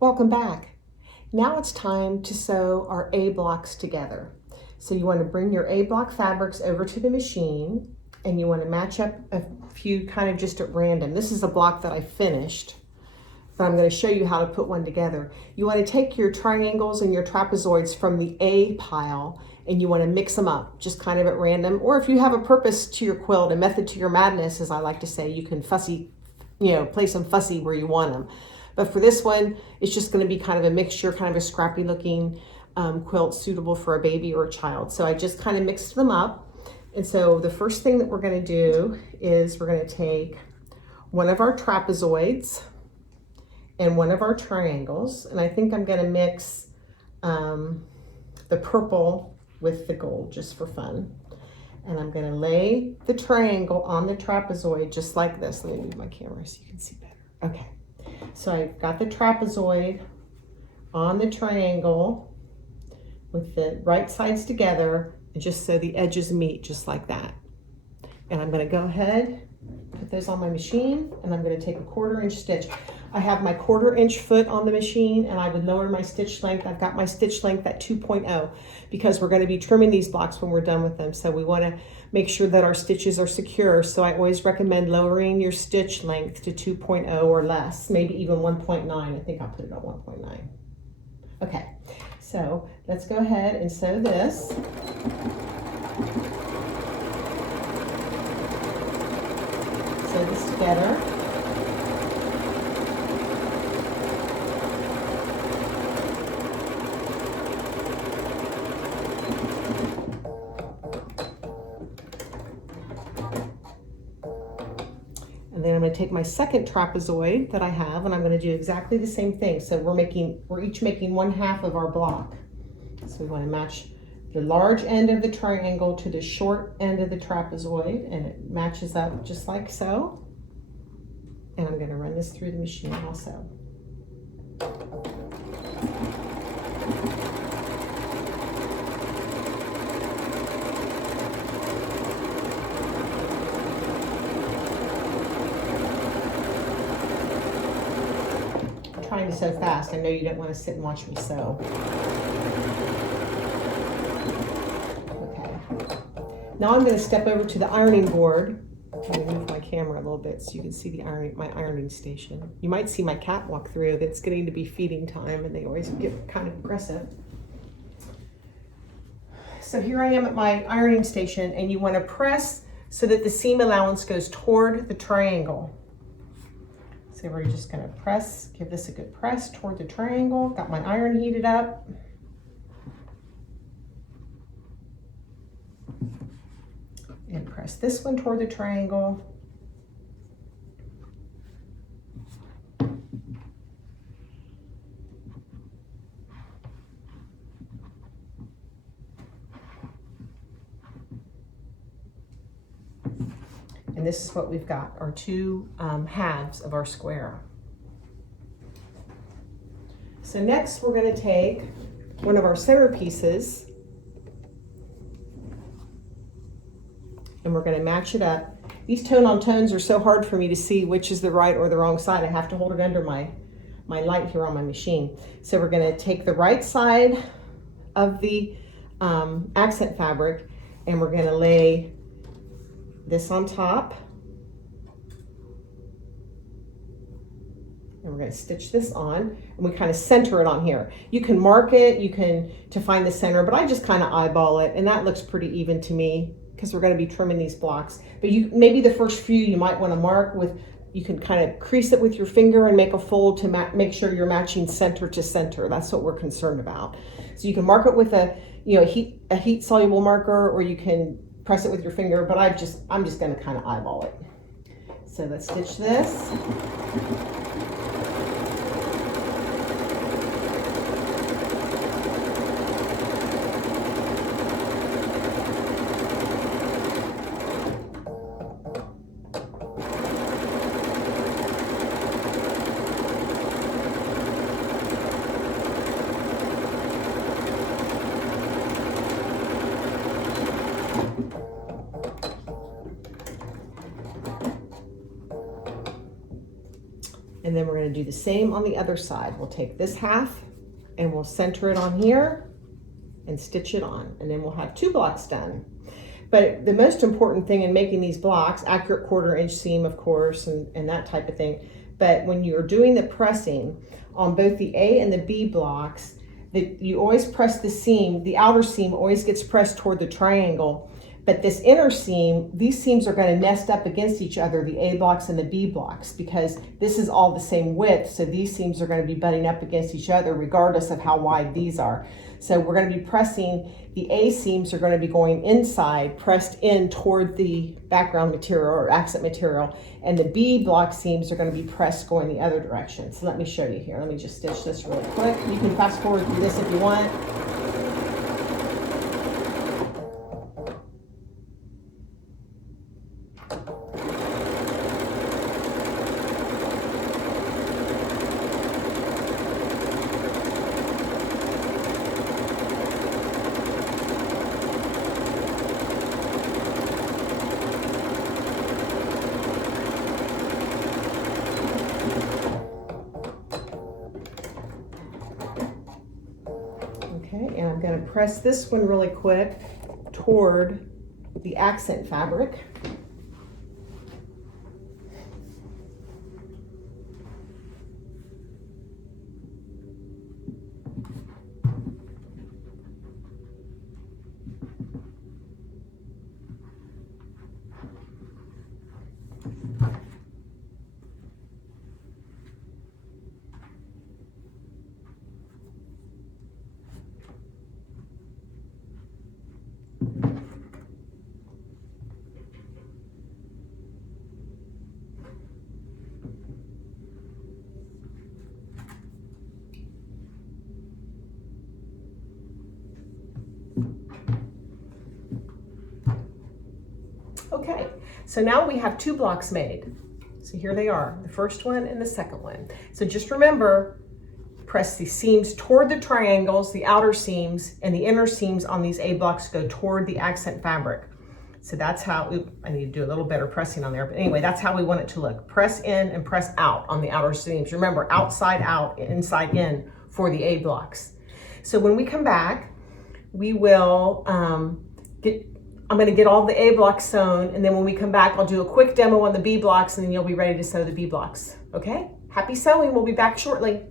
Welcome back. Now it's time to sew our A blocks together. So you want to bring your A block fabrics over to the machine and you want to match up a few kind of just at random. This is a block that I finished, but I'm going to show you how to put one together. You want to take your triangles and your trapezoids from the A pile and you want to mix them up just kind of at random. Or if you have a purpose to your quilt, a method to your madness, as I like to say, you can place them fussy where you want them. But for this one, it's just going to be kind of a mixture, kind of a scrappy looking quilt suitable for a baby or a child. So I just kind of mixed them up. And so the first thing that we're going to do is we're going to take one of our trapezoids and one of our triangles. And I think I'm going to mix the purple with the gold just for fun. And I'm going to lay the triangle on the trapezoid just like this. Let me move my camera so you can see better. Okay. So I've got the trapezoid on the triangle with the right sides together, and just so the edges meet just like that. And I'm going to go ahead, put those on my machine, and I'm going to take a 1/4 inch stitch. I have my 1/4 inch foot on the machine, and I would lower my stitch length. I've got my stitch length at 2.0 because we're going to be trimming these blocks when we're done with them. So we want to make sure that our stitches are secure. So I always recommend lowering your stitch length to 2.0 or less, maybe even 1.9. I think I'll put it on 1.9. Okay, so let's go ahead and sew this. Sew this together. And then I'm going to take my second trapezoid that I have, and I'm going to do exactly the same thing. So we're each making 1/2 of our block. So we want to match the large end of the triangle to the short end of the trapezoid, and it matches up just like so. And I'm going to run this through the machine also. Trying to sew fast. I know you don't want to sit and watch me sew. Okay. Now I'm going to step over to the ironing board. I'm going to move my camera a little bit so you can see my ironing station. You might see my cat walk through. It's getting to be feeding time, and they always get kind of aggressive. So here I am at my ironing station, and you want to press so that the seam allowance goes toward the triangle. So we're just going to press, give this a good press toward the triangle. Got my iron heated up. And press this one toward the triangle. And this is what we've got, our two halves of our square. So next we're going to take one of our center pieces and we're going to match it up. These tone-on-tones are so hard for me to see which is the right or the wrong side. I have to hold it under my light here on my machine. So we're going to take the right side of the accent fabric and we're going to lay this on top, and we're going to stitch this on, and we kind of center it on here. You can mark it, to find the center, but I just kind of eyeball it, and that looks pretty even to me because we're going to be trimming these blocks. But maybe the first few you might want to mark with, you can kind of crease it with your finger and make a fold to make sure you're matching center to center. That's what we're concerned about. So you can mark it with a heat soluble marker, or you can press it with your finger, but I'm just going to kind of eyeball it. So let's stitch this. And then we're going to do the same on the other side. We'll take this half and we'll center it on here and stitch it on, and then we'll have 2 blocks done. But the most important thing in making these blocks, accurate 1/4 inch seam, of course, and that type of thing. But when you're doing the pressing on both the A and the B blocks, you always press the seam, the outer seam always gets pressed toward the triangle. But this inner seam, these seams are going to nest up against each other, the A blocks and the B blocks, because this is all the same width. So these seams are going to be butting up against each other regardless of how wide these are. So we're going to be pressing, the A seams are going to be going inside, pressed in toward the background material or accent material. And the B block seams are going to be pressed going the other direction. So let me show you here. Let me just stitch this really quick. You can fast forward through this if you want. Okay, and I'm going to press this one really quick toward the accent fabric. Okay, so now we have 2 blocks made. So here they are, the first one and the second one. So just remember, press the seams toward the triangles, the outer seams, and the inner seams on these A blocks go toward the accent fabric. So that's how, I need to do a little better pressing on there, but anyway, that's how we want it to look. Press in and press out on the outer seams. Remember, outside out, inside in for the A blocks. So when we come back, we will I'm going to get all the A blocks sewn, and then when we come back, I'll do a quick demo on the B blocks, and then you'll be ready to sew the B blocks. Okay? Happy sewing. We'll be back shortly.